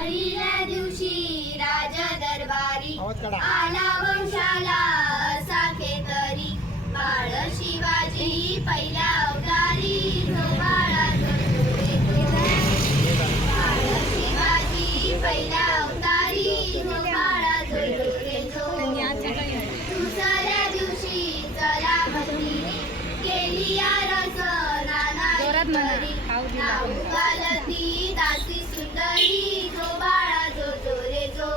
पहिल्या दिवशी राज दरबारी आला वंशाला असा केतरी बाळ शिवाजी पहिल्या अवतारी जो बाळा जो रे जो बाळ शिवाजी पहिल्या अवतारी जो बाळा जो रे जो दुसऱ्या दिवशी चला भक्तीने केली आरस नाना नाव घालती दासी सुंदरी जो बाळा जो रे जो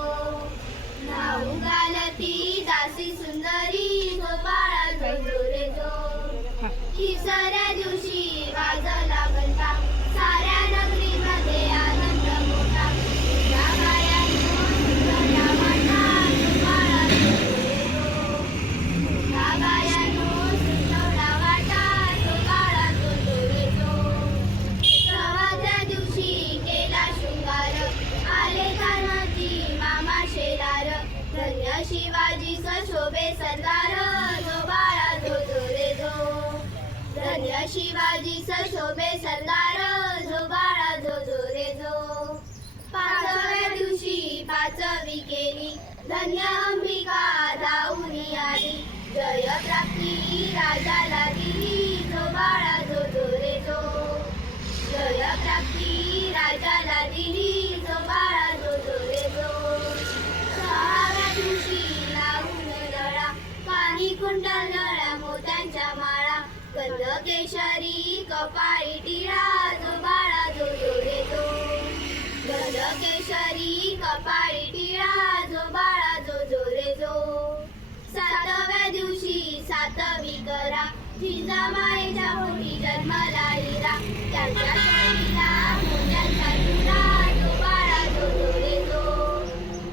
नाव घालती दासी सुंदरी जो बाळा जो रे जो तिसऱ्या दिवशी वाजला घंटा साऱ्या नगरीमध्ये आनंद मोठा या गायांनो सुंदऱ्या वाटा जो बाळा जो रे जो या गायांनो सुंदरा वाटा जो बाळा जो रे जो सहाव्या दिवशी केला शृंगार आले कान्हाजी मामा शेलार धन्य शिवाजी शोभे सरदार जो बाळा जो रे जो धन्य शिवाजी शोभे सरदार जो बाळा जो रे जो पाचव्या दिवशी पाचवी केली धन्य अंबिका धावून आली जय प्राप्ती राजाला दिली जो बाळा जो रे जो जय प्राप्ती राजाला दिली जो बाळा जो रे जो सहाव्या दिवशी लावून लळा पाणी कुंडल लळा मोत्यांच्या माळा गंध केशरी कपाळी टिळा जो बाळा जो रे जो गंध केशरी कपाळी टिळा जो बाळा जो रे जो सातव्या दिवशी सातवी करा जिजामाईच्या पोटी जन्मला हिरा त्यांच्या शरीरा मोत्यांचा चुरा जो बाळा जो रे जो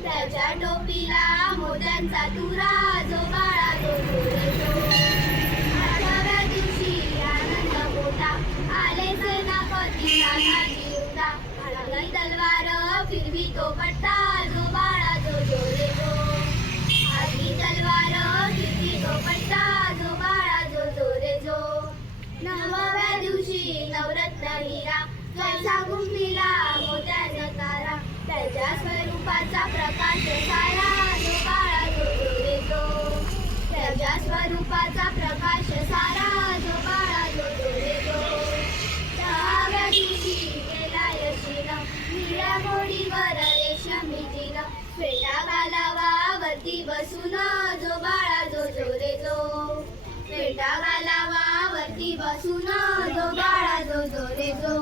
त्याच्या टोपीला मोत्यांचा तुरा जो बाळा जो रे जो आठव्या दिवशी आनंद मोठा आले सेनापती नानाजी होता हाती तलवार फिरवी तो पट्टा जो बाळा जो रे जो हाती तलवार फिरवी तो पट्टा जो बाळा जो रे जो नवव्या दिवशी नवरत्न हिरा जैसा गुंफिला मोत्याचा तारा त्याच्या स्वरूपाचा प्रकाश सारा जो बाळा जो रे जो त्याच्या स्वरूपाचा प्रकाश सारा जो बाळा जो रे जो दहाव्या दिवशी गेला यशीला निळ्या घोडीवर रेशमी जिल फेटा घालावा वरती बसून जो बाळा जो रे जो फेटा घालावा वरती बसून जो बाळा जो रे जो